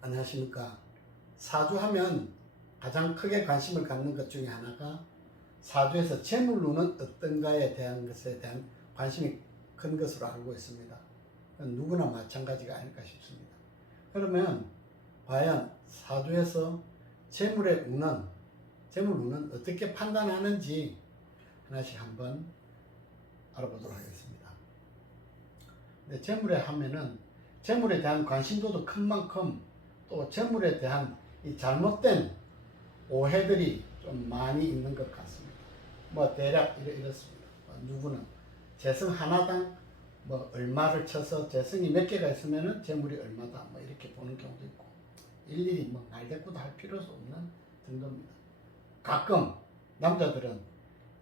안녕하십니까. 사주하면 가장 크게 관심을 갖는 것 중에 하나가 사주에서 재물운은 어떤가에 대한 것에 대한 관심이 큰 것으로 알고 있습니다. 누구나 마찬가지가 아닐까 싶습니다. 그러면 과연 사주에서 재물운은 어떻게 판단하는지 하나씩 한번 알아보도록 하겠습니다. 근데 재물에 하면은 재물에 대한 관심도도 큰 만큼 또 재물에 대한 이 잘못된 오해들이 좀 많이 있는 것 같습니다. 대략 이렇습니다. 누구는 재성 하나당 얼마를 쳐서 재성이 몇 개가 있으면은 재물이 얼마다 이렇게 보는 경우도 있고, 일일이 말대꾸도 할 필요도 없는 정도입니다. 가끔 남자들은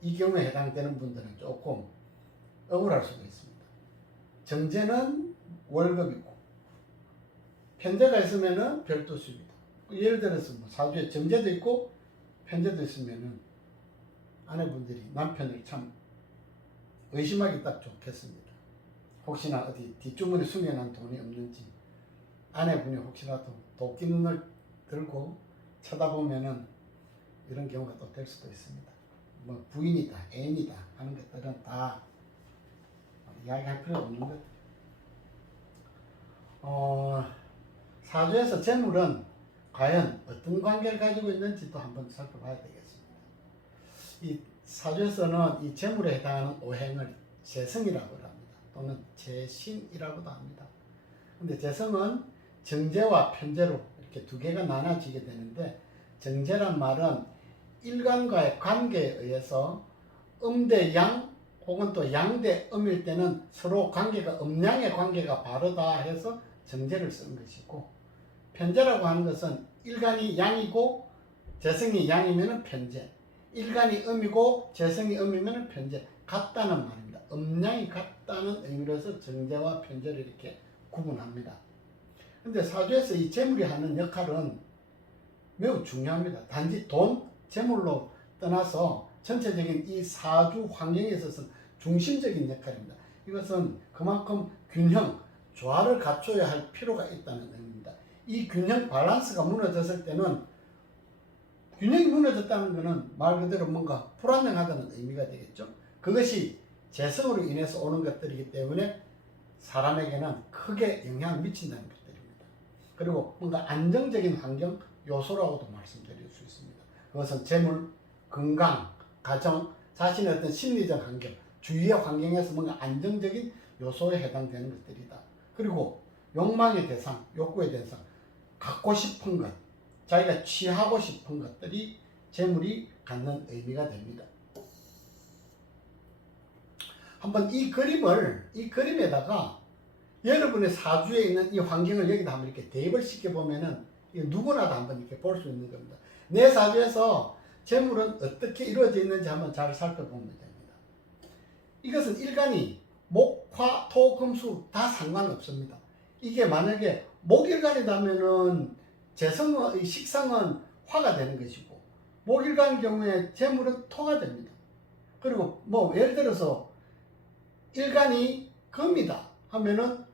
이 경우에 해당되는 분들은 조금 억울할 수도 있습니다. 정제는 월급이고 편제가 있으면은 별도 수입니다. 예를 들어서 사주에 정제도 있고 편제도 있으면은 아내분들이 남편을 참 의심하기 딱 좋겠습니다. 혹시나 어디 뒷주머니 숨겨놓은 돈이 없는지, 아내분이 혹시라도 도끼 눈을 들고 쳐다보면은 이런 경우가 또 될 수도 있습니다. 부인이다, 애인이다 하는 것들은 다 이야기할 필요 없는 것. 사주에서 재물은 과연 어떤 관계를 가지고 있는지도 한번 살펴봐야 되겠습니다. 이 사주에서는 이 재물에 해당하는 오행을 재성이라고 합니다. 또는 재신이라고도 합니다. 근데 재성은 정제와 편제로 이렇게 두 개가 나눠지게 되는데, 정제란 말은 일간과의 관계에 의해서 음대 양 혹은 또 양대 음일 때는 서로 관계가 음양의 관계가 바르다 해서 정제를 쓰는 것이고, 편제라고 하는 것은 일간이 양이고 재성이 양이면 편제, 일간이 음이고 재성이 음이면 편제, 같다는 말입니다. 음양이 같다는 의미로서 정제와 편제를 이렇게 구분합니다. 근데 사주에서 이 재물이 하는 역할은 매우 중요합니다. 단지 돈, 재물로 떠나서 전체적인 이 사주 환경에 있어서는 중심적인 역할입니다. 이것은 그만큼 균형, 조화를 갖춰야 할 필요가 있다는 의미입니다. 이 균형 밸런스가 무너졌을 때는, 균형이 무너졌다는 것은 말 그대로 뭔가 불안정하다는 의미가 되겠죠. 그것이 재성으로 인해서 오는 것들이기 때문에 사람에게는 크게 영향을 미친다는 것들입니다. 그리고 뭔가 안정적인 환경 요소라고도 말씀드릴 수 있습니다. 그것은 재물, 건강, 가정, 자신의 어떤 심리적 환경, 주위의 환경에서 뭔가 안정적인 요소에 해당되는 것들이다. 그리고 욕망의 대상, 욕구의 대상, 갖고 싶은 것, 자기가 취하고 싶은 것들이 재물이 갖는 의미가 됩니다. 한번 이 그림에다가 여러분의 사주에 있는 이 환경을 여기다 한번 이렇게 대입을 시켜보면은 누구나도 한번 이렇게 볼 수 있는 겁니다. 내 사주에서 재물은 어떻게 이루어져 있는지 한번 잘 살펴보면 됩니다. 이것은 일간이 목, 화, 토, 금, 수 다 상관없습니다. 이게 만약에 목일간이라면은 재성의 식상은 화가 되는 것이고, 목일간 경우에 재물은 토가 됩니다. 그리고 예를 들어서 일간이 금이다 하면은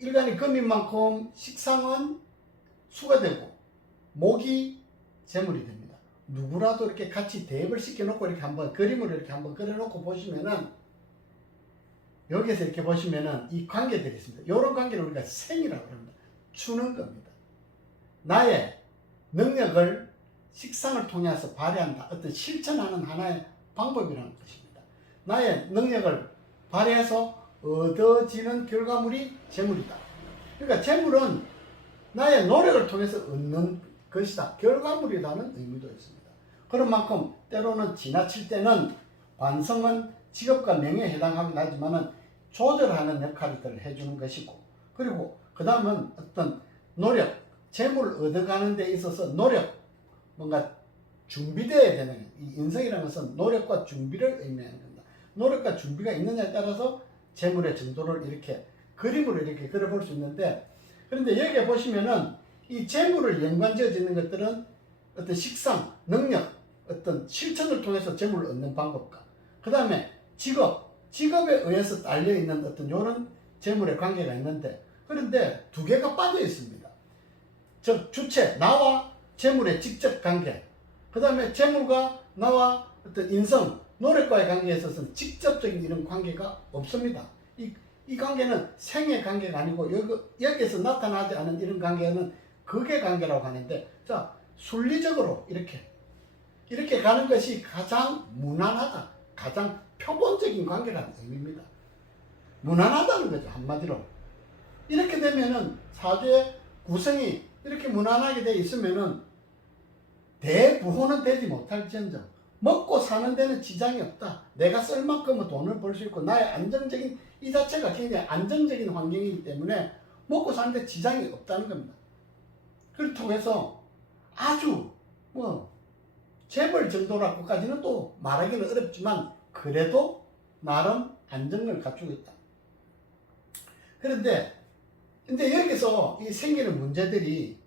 일간이 금인 만큼 식상은 수가 되고 목이 재물이 됩니다. 누구라도 이렇게 같이 대입을 시켜놓고 이렇게 한번 그림을 이렇게 한번 그려놓고 보시면은, 여기에서 이렇게 보시면은 이 관계들이 있습니다. 이런 관계를 우리가 생이라고 합니다. 추는 겁니다. 나의 능력을 식상을 통해서 발휘한다. 어떤 실천하는 하나의 방법이라는 것입니다. 나의 능력을 발휘해서 얻어지는 결과물이 재물이다. 그러니까 재물은 나의 노력을 통해서 얻는 것이다. 결과물이라는 의미도 있습니다. 그런 만큼 때로는 지나칠 때는 관성은 직업과 명예에 해당하긴 하지만은 조절하는 역할을 해주는 것이고, 그리고 그 다음은 어떤 노력, 재물을 얻어가는 데 있어서 노력, 뭔가 준비되어야 되는, 이 인성이라는 것은 노력과 준비를 의미하는 겁니다. 노력과 준비가 있느냐에 따라서 재물의 정도를 이렇게 그림으로 이렇게 그려볼 수 있는데, 그런데 여기에 보시면은 이 재물을 연관지어 짓는 것들은 어떤 식상, 능력, 어떤 실천을 통해서 재물을 얻는 방법과, 그 다음에 직업에 의해서 딸려있는 어떤 이런 재물의 관계가 있는데, 그런데 두 개가 빠져 있습니다. 즉 주체, 나와 재물의 직접 관계, 그 다음에 재물과 나와 어떤 인성, 노력과의 관계에 있어서는 직접적인 이런 관계가 없습니다. 이 관계는 생의 관계가 아니고 여기에서 나타나지 않은 이런 관계는 극의 관계라고 하는데, 자, 순리적으로 이렇게 가는 것이 가장 무난하다, 가장 표본적인 관계라는 의미입니다. 무난하다는 거죠, 한마디로. 이렇게 되면은 사주의 구성이 이렇게 무난하게 되어 있으면은 대부호는 되지 못할지언정 먹고 사는 데는 지장이 없다. 내가 쓸 만큼은 돈을 벌 수 있고 나의 안정적인, 이 자체가 굉장히 안정적인 환경이기 때문에 먹고 사는 데 지장이 없다는 겁니다. 그렇다고 해서 아주 재벌 정도라고까지는 또 말하기는 어렵지만 그래도 나름 안정을 갖추고 있다. 그런데 여기서 이 생기는 문제들이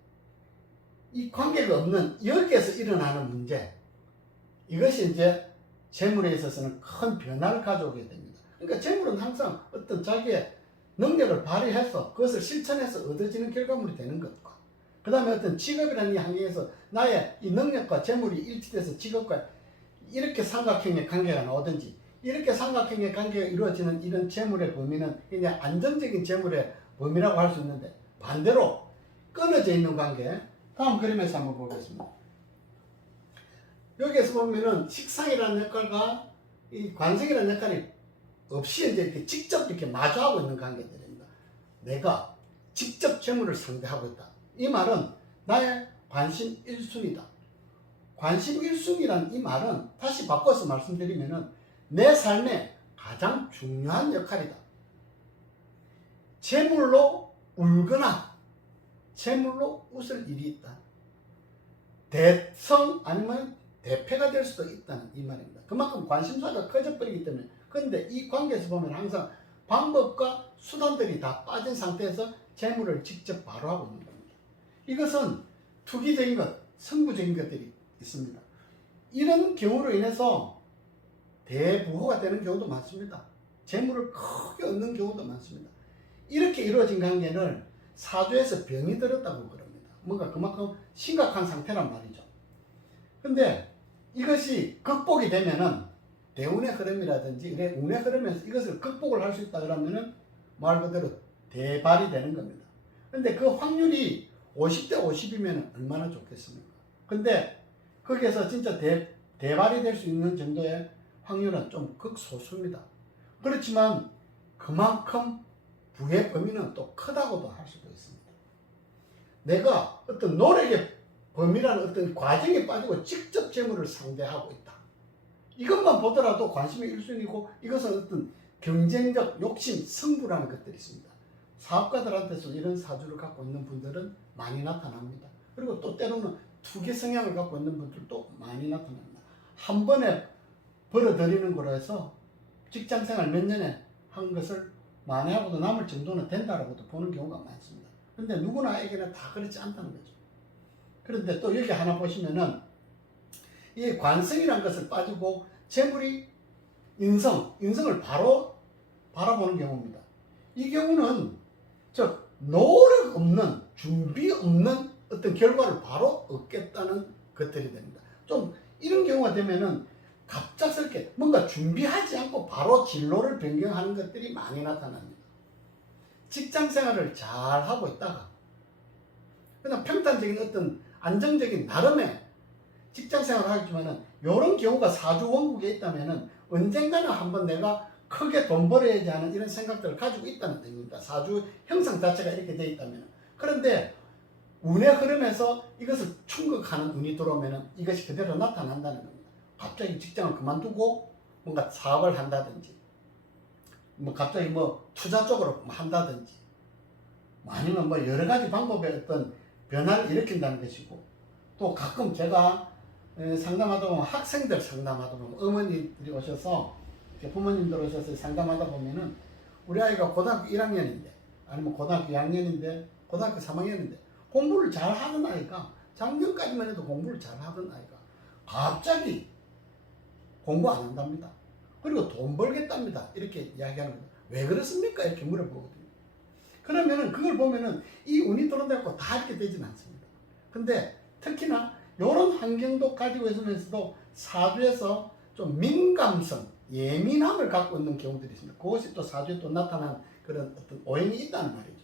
이 관계가 없는 여기에서 일어나는 문제, 이것이 이제 재물에 있어서는 큰 변화를 가져오게 됩니다. 그러니까 재물은 항상 어떤 자기의 능력을 발휘해서 그것을 실천해서 얻어지는 결과물이 되는 것과, 그 다음에 어떤 직업이라는 이 환경에서 나의 이 능력과 재물이 일치돼서 직업과 이렇게 삼각형의 관계가 나오든지, 이렇게 삼각형의 관계가 이루어지는 이런 재물의 범위는 그냥 안정적인 재물의 범위라고 할 수 있는데, 반대로 끊어져 있는 관계, 다음 그림에서 한번 보겠습니다. 여기에서 보면은 식상이라는 역할과 이 관성이라는 역할이 없이 이제 이렇게 직접 이렇게 마주하고 있는 관계들입니다. 내가 직접 재물을 상대하고 있다. 이 말은 나의 관심 1순위다. 관심 1순위란 이 말은 다시 바꿔서 말씀드리면은 내 삶의 가장 중요한 역할이다. 재물로 울거나 재물로 웃을 일이 있다. 대성 아니면 대패가 될 수도 있다는 이 말입니다. 그만큼 관심사가 커져버리기 때문에. 그런데 이 관계에서 보면 항상 방법과 수단들이 다 빠진 상태에서 재물을 직접 발휘하고 있는 겁니다. 이것은 투기적인 것, 승부적인 것들이 있습니다. 이런 경우로 인해서 대부호가 되는 경우도 많습니다. 재물을 크게 얻는 경우도 많습니다. 이렇게 이루어진 관계를 사주에서 병이 들었다고 그럽니다. 뭔가 그만큼 심각한 상태란 말이죠. 근데 이것이 극복이 되면은 대운의 흐름이라든지 운의 흐름에서 이것을 극복을 할 수 있다 그러면은 말 그대로 대발이 되는 겁니다. 근데 그 확률이 50대 50이면 얼마나 좋겠습니까? 근데 거기에서 진짜 대발이 될 수 있는 정도의 확률은 좀 극소수입니다. 그렇지만 그만큼 부의 범위는 또 크다고도 할 수도 있습니다. 내가 어떤 노력의 범위라는 어떤 과정에 빠지고 직접 재물을 상대하고 있다. 이것만 보더라도 관심이 1순위고 이것은 어떤 경쟁적 욕심, 승부라는 것들이 있습니다. 사업가들한테서 이런 사주를 갖고 있는 분들은 많이 나타납니다. 그리고 또 때로는 투기 성향을 갖고 있는 분들도 많이 나타납니다. 한 번에 벌어들이는 거로 해서 직장생활 몇 년에 한 것을 만회하고도 남을 정도는 된다라고도 보는 경우가 많습니다. 근데 누구나에게는 다 그렇지 않다는 거죠. 그런데 또 여기 하나 보시면은 이 관성이라는 것을 빠지고 재물이 인성을 바로 바라보는 경우입니다. 이 경우는 즉 노력 없는, 준비 없는 어떤 결과를 바로 얻겠다는 것들이 됩니다. 좀 이런 경우가 되면은 갑작스럽게 뭔가 준비하지 않고 바로 진로를 변경하는 것들이 많이 나타납니다. 직장 생활을 잘 하고 있다가 그냥 평탄적인 어떤 안정적인 나름의 직장 생활을 하겠지만은 이런 경우가 사주 원국에 있다면은 언젠가는 한번 내가 크게 돈 벌어야지 하는 이런 생각들을 가지고 있다는 뜻입니다. 사주 형상 자체가 이렇게 되어 있다면. 그런데 운의 흐름에서 이것을 충격하는 운이 들어오면은 이것이 그대로 나타난다는 겁니다. 갑자기 직장을 그만두고 뭔가 사업을 한다든지, 갑자기 투자 쪽으로 한다든지, 아니면 여러 가지 방법의 어떤 변화를 일으킨다는 것이고, 또 가끔 제가 상담하다 보면 학생들 상담하다 보면 어머니들이 오셔서 부모님들 오셔서 상담하다 보면은 우리 아이가 고등학교 1학년인데 아니면 고등학교 2학년인데 고등학교 3학년인데 공부를 잘 하던 아이가, 작년까지만 해도 공부를 잘 하던 아이가 갑자기 공부 안 한답니다. 그리고 돈 벌겠답니다. 이렇게 이야기하는 거예요. 왜 그렇습니까? 이렇게 물어보거든요. 그러면은 그걸 보면은 이 운이 들어온다고 다 이렇게 되지는 않습니다. 근데 특히나 이런 환경도 가지고 있으면서도 사주에서 좀 민감성, 예민함을 갖고 있는 경우들이 있습니다. 그것이 또 사주에 또 나타난 그런 어떤 오행이 있다는 말이죠.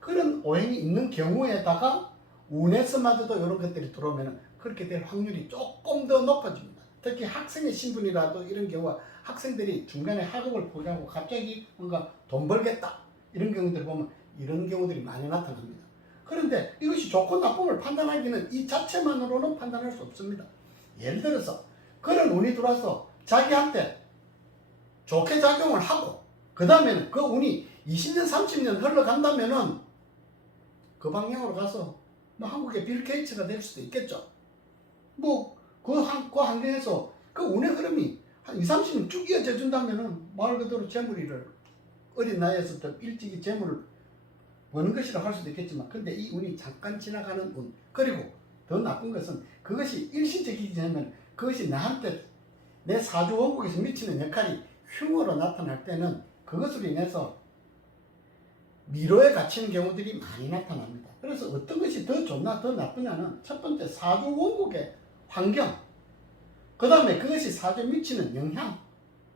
그런 오행이 있는 경우에다가 운에서마저도 이런 것들이 들어오면 그렇게 될 확률이 조금 더 높아집니다. 특히 학생의 신분이라도 이런 경우가 학생들이 중간에 학업을 포기하고 갑자기 뭔가 돈 벌겠다 이런 경우들 보면 이런 경우들이 많이 나타납니다. 그런데 이것이 좋고 나쁨을 판단하기는 이 자체만으로는 판단할 수 없습니다. 예를 들어서 그런 운이 들어와서 자기한테 좋게 작용을 하고 그 다음에는 그 운이 20년 30년 흘러간다면은 그 방향으로 가서 뭐 한국의 빌 게이츠가 될 수도 있겠죠. 뭐 그 환경에서 그 운의 흐름이 한 20, 30년 쭉 이어져 준다면은 말 그대로 재물이를 어린 나이에서 좀 일찍이 재물을 버는 것이라 할 수도 있겠지만 근데 이 운이 잠깐 지나가는 운 그리고 더 나쁜 것은 그것이 일시적이기 때문에 그것이 나한테 내 사주 원국에서 미치는 역할이 흉으로 나타날 때는 그것으로 인해서 미로에 갇히는 경우들이 많이 나타납니다. 그래서 어떤 것이 더 좋나 더 나쁘냐는 첫 번째 사주 원국의 환경, 그 다음에 그것이 사주에 미치는 영향,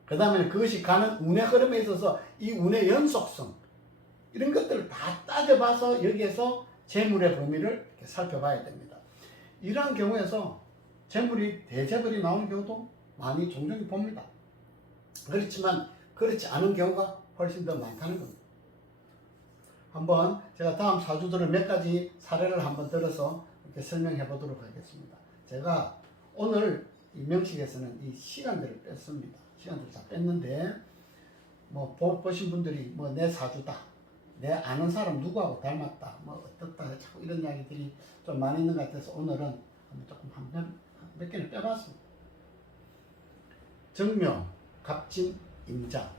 그 다음에 그것이 가는 운의 흐름에 있어서 이 운의 연속성 이런 것들을 다 따져봐서 여기에서 재물의 범위를 이렇게 살펴봐야 됩니다. 이러한 경우에서 재물이 대재벌이 나오는 경우도 많이 종종 봅니다. 그렇지만 그렇지 않은 경우가 훨씬 더 많다는 겁니다. 한번 제가 다음 사주들을 몇 가지 사례를 한번 들어서 이렇게 설명해 보도록 하겠습니다. 제가 오늘 이 명식에서는 이 시간들을 뺐습니다. 시간들을 다 뺐는데 뭐 보신 분들이 뭐 내 사주다, 내 아는 사람 누구하고 닮았다, 뭐 어떻다 자꾸 이런 이야기들이 좀 많이 있는 것 같아서 오늘은 한번 조금 몇 개를 빼봤습니다. 정묘, 갑진, 임자.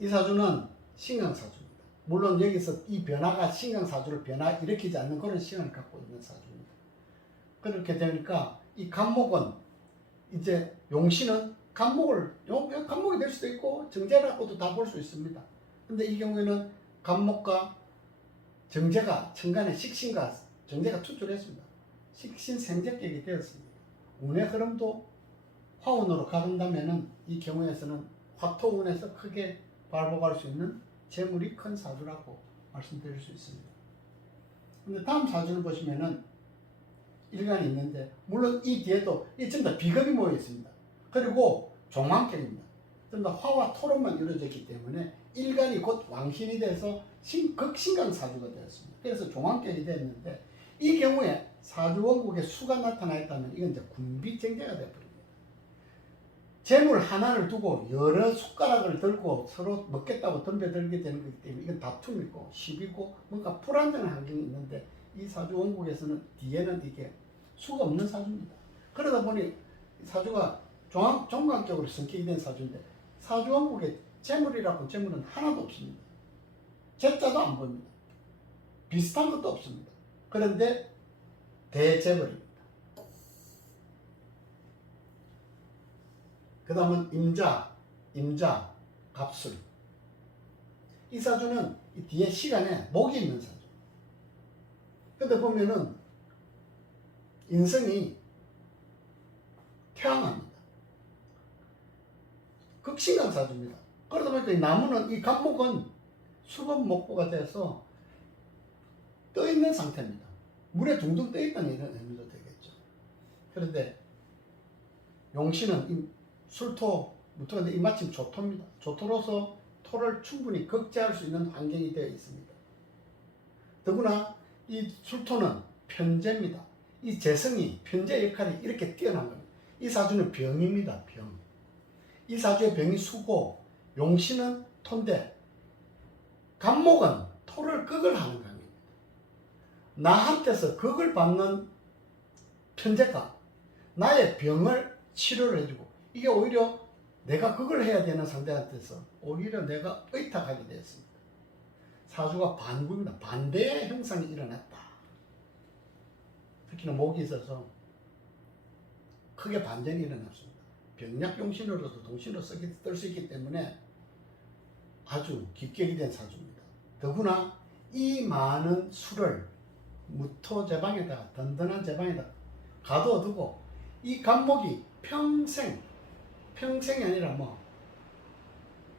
이 사주는 신강사주입니다. 물론 여기서 이 변화가 신강사주를 일으키지 않는 그런 시간을 갖고 있는 사주입니다. 그렇게 되니까 이 간목은 이제 용신은 간목이 될 수도 있고 정제라고도 다 볼 수 있습니다. 근데 이 경우에는 간목과 정제가 천간에 식신과 정제가 투출했습니다. 식신생제격이 되었습니다. 운의 흐름도 화운으로 가른다면은 이 경우에서는 화토운에서 크게 발복할 수 있는 재물이 큰 사주라고 말씀드릴 수 있습니다. 근데 다음 사주를 보시면은 일간이 있는데 물론 이 뒤에도 이 전부 다 비겁이 모여 있습니다. 그리고 종황격입니다. 전부 다 화와 토로만 이루어져 있기 때문에 일간이 곧 왕신이 돼서 극신강 사주가 되었습니다. 그래서 종황격이 되었는데 이 경우에 사주 원국에 수가 나타나 있다면 이건 이제 군비쟁제가 되어버립니다. 재물 하나를 두고 여러 숟가락을 들고 서로 먹겠다고 덤벼들게 되는 거기 때문에 이건 다툼이고 시비고 뭔가 불안정한 환경이 있는데 이 사주 원국에서는 뒤에는 이게 수가 없는 사주입니다. 그러다 보니 사주가 종강적으로 성격이 된 사주인데 사주 원국에 재물이라고 재물은 하나도 없습니다. 재자도 안 보입니다. 비슷한 것도 없습니다. 그런데 대재벌입니다. 그 다음은 임자, 갑술. 이 사주는 이 뒤에 시간에 목이 있는 사주. 근데 보면은 인성이 태양합니다. 극신강 사주입니다. 그러다 보니까 이 나무는 이 갑목은 수범목보가 돼서 떠 있는 상태입니다. 물에 둥둥 떠 있다는 이런 의미도 되겠죠. 그런데 용신은 이 술토, 무토인데 이 마침 조토입니다. 조토로서 토를 충분히 극제할 수 있는 환경이 되어 있습니다. 더구나 이 술토는 편재입니다. 이 재성이 편재 역할이 이렇게 뛰어난 겁니다. 이 사주는 병입니다. 병. 이 사주의 병이 수고 용신은 토인데 간목은 토를 극을 하는 강입니다. 나한테서 극을 받는 편재가 나의 병을 치료를 해주고 이게 오히려 내가 극을 해야 되는 상대한테서 오히려 내가 의탁하게 되었습니다. 사주가 반구입니다. 반대의 형상이 일어났다. 특히나 목이 있어서 크게 반전이 일어났습니다. 병약용신으로도 동신으로 쓸 수 있기 때문에 아주 기격이 된 사주입니다. 더구나 이 많은 수를 무토 제방에다가 든든한 제방에다 가둬두고 이 간목이 평생이 아니라 뭐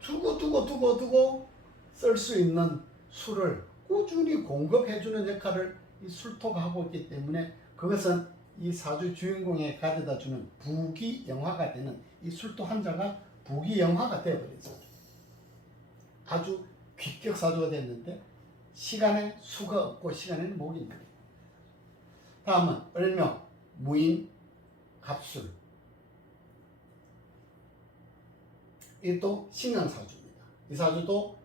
두고 쓸 수 있는 술을 꾸준히 공급해주는 역할을 이 술토가 하고 있기 때문에 그것은 이 사주 주인공에 가져다주는 부귀영화가 되는 이 술토 한자가 부귀영화가 되어버렸어요. 아주 귀격 사주가 됐는데 시간에 수가 없고 시간에는 목이 있는 거예요. 다음은 을묘, 무인, 갑술. 이 또 신강사주입니다. 이 사주도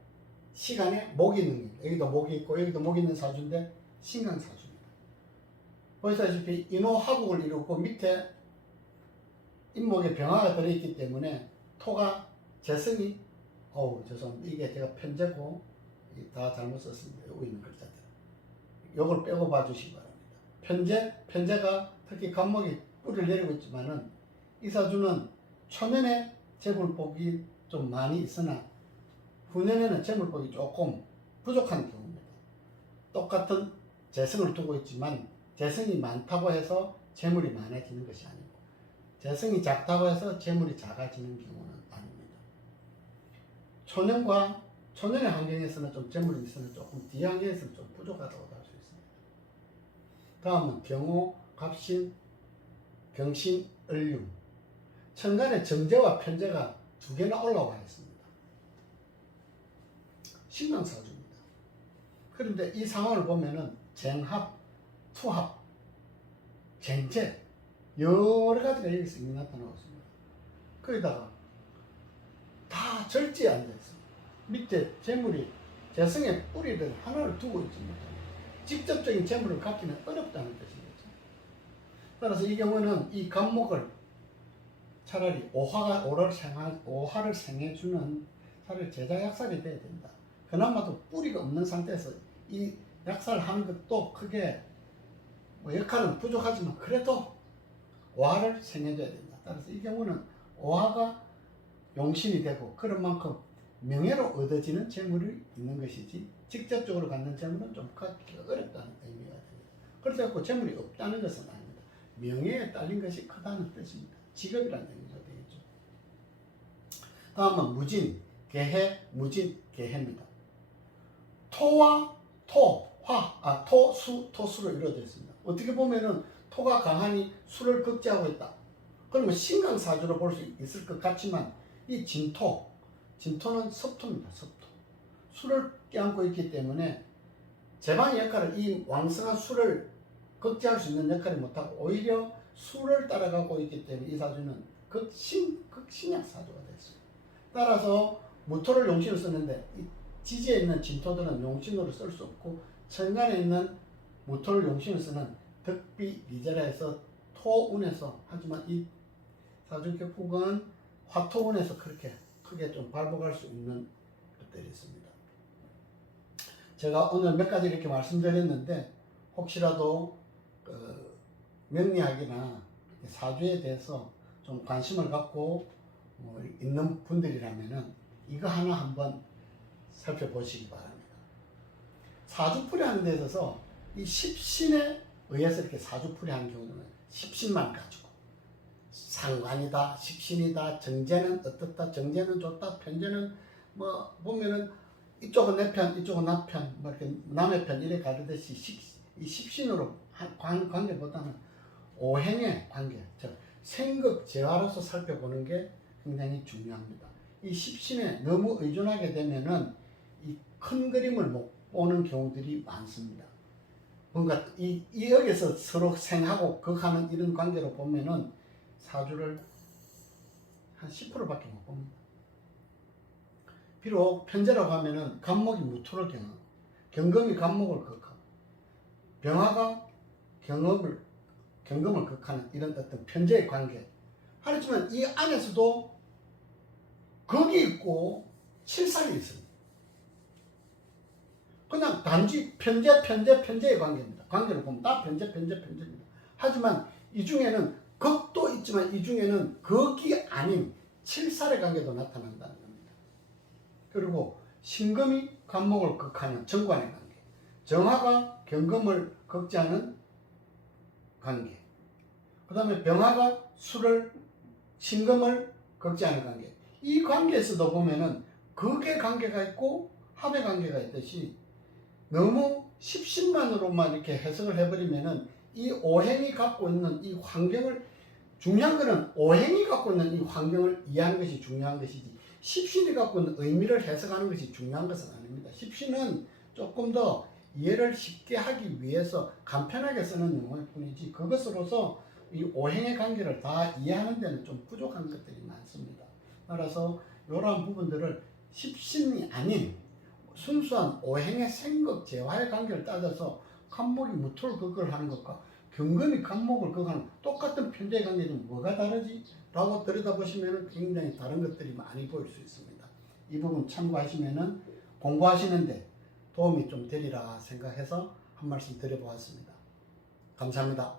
시간에 목이 있는 겁니다. 여기도 목이 있고 여기도 목이 있는 사주인데 신강사주입니다. 보시다시피 인호하국을 이루고 밑에 인목에 병화가 들어있기 때문에 토가 재성이 죄송합니다. 이게 제가 편제고 다 잘못 썼습니다. 여기 있는 글자들. 요걸 빼고 봐주시기 바랍니다. 편제가 특히 간목이 뿌리를 내리고 있지만은 이 사주는 초년에 재물복이 좀 많이 있으나 후년에는 재물복이 조금 부족한 경우입니다. 똑같은 재성을 두고 있지만 재성이 많다고 해서 재물이 많아지는 것이 아니고 재성이 작다고 해서 재물이 작아지는 경우는 아닙니다. 초년의 환경에서는 좀 재물이 있으나 조금 뒤 환경에서는 좀 부족하다고 할 수 있습니다. 다음은 경호, 갑신, 경신, 을륜. 천간에 정제와 편제가 두 개나 올라와 있습니다. 신강사주입니다. 그런데 이 상황을 보면은 쟁합, 투합, 쟁제 여러 가지가 여기서 이미 나타나고 있습니다. 거기다가 다 절지에 앉아 있습니다. 밑에 재물이 재성의 뿌리를 하나를 두고 있지 못합니다. 직접적인 재물을 갖기는 어렵다는 뜻이겠죠. 따라서 이 경우는 이 간목을 차라리 오화를 생해주는 차라리 제자약살이 돼야 된다. 그나마도 뿌리가 없는 상태에서 이 약살을 하는 것도 크게 역할은 부족하지만 그래도 오화를 생해줘야 된다. 따라서 이 경우는 오화가 용신이 되고 그런 만큼 명예로 얻어지는 재물이 있는 것이지 직접적으로 갖는 재물은 좀 갖기가 어렵다는 의미가 됩니다. 그렇다고 재물이 없다는 것은 아닙니다. 명예에 딸린 것이 크다는 뜻입니다. 직업이라는 의미가 되겠죠. 다음은 무진, 개해, 무진, 개해입니다. 토와 토, 토수로 이루어져 있습니다. 어떻게 보면은 토가 강하니 수를 극제하고 있다. 그러면 신강사주로 볼 수 있을 것 같지만 이 진토는 섭토입니다. 섭토. 수를 껴안고 있기 때문에 제방의 역할을 이 왕성한 수를 극제할 수 있는 역할을 못하고 오히려 수를 따라가고 있기 때문에 이 사주는 극신약 사주가 됐어요. 따라서 무토를 용신으로 쓰는데 이 지지에 있는 진토들은 용신으로 쓸 수 없고 천간에 있는 무토를 용신으로 쓰는 덕비 미제라에서 토운에서 하지만 이 사주 격국은 화토운에서 그렇게 크게 좀 발복할 수 있는 것들이 있습니다. 제가 오늘 몇 가지 이렇게 말씀드렸는데 혹시라도 명리학이나 사주에 대해서 좀 관심을 갖고 있는 분들이라면은 이거 하나 한번 살펴보시기 바랍니다. 사주풀이하는 데 있어서 이 십신에 의해서 이렇게 사주풀이하는 경우는 십신만 가지고 상관이다, 십신이다, 정제는 어떻다, 정제는 좋다, 편제는 뭐 보면은 이쪽은 내 편, 이쪽은 나 편, 뭐 이렇게 남의 편 이래 가르듯이 이 십신으로 관계보다는 오행의 관계, 즉 생극 재화로서 살펴보는 게 굉장히 중요합니다. 이 십신에 너무 의존하게 되면은 이 큰 그림을 못 보는 경우들이 많습니다. 뭔가 이 여기서 서로 생하고 극하는 이런 관계로 보면은 사주를 한 10%밖에 못 봅니다. 비록 편제라고 하면은 간목이 무토를 경하고 경금이 간목을 극하고 병화가 경금을 극하는 이런 어떤 편제의 관계. 하지만 이 안에서도 극이 있고 칠살이 있습니다. 그냥 단지 편제의 관계입니다. 관계를 보면 다 편제입니다. 하지만 이 중에는 극도 있지만 이 중에는 극이 아닌 칠살의 관계도 나타난다는 겁니다. 그리고 신금이 간목을 극하는 정관의 관계, 정화가 경금을 걱지하는 관계. 그 다음에 병화가 술을 신금을 걱지하는 관계. 이 관계에서도 보면은 극의 관계가 있고 합의 관계가 있듯이 너무 십신만으로만 이렇게 해석을 해버리면은 이 오행이 갖고 있는 이 환경을, 중요한 거는 오행이 갖고 있는 이 환경을 이해하는 것이 중요한 것이지 십신이 갖고 있는 의미를 해석하는 것이 중요한 것은 아닙니다. 십신은 조금 더 이해를 쉽게 하기 위해서 간편하게 쓰는 용어일 뿐이지 그것으로서 이 오행의 관계를 다 이해하는 데는 좀 부족한 것들이 많습니다. 따라서 이러한 부분들을 십신이 아닌 순수한 오행의 생극 재화의 관계를 따져서 간목이 무토를 극을 하는 것과 경금이 간목을 극하는 똑같은 편제의 관계는 뭐가 다르지? 라고 들여다보시면 굉장히 다른 것들이 많이 보일 수 있습니다. 이 부분 참고하시면 공부하시는데 도움이 좀 되리라 생각해서 한 말씀 드려보았습니다. 감사합니다.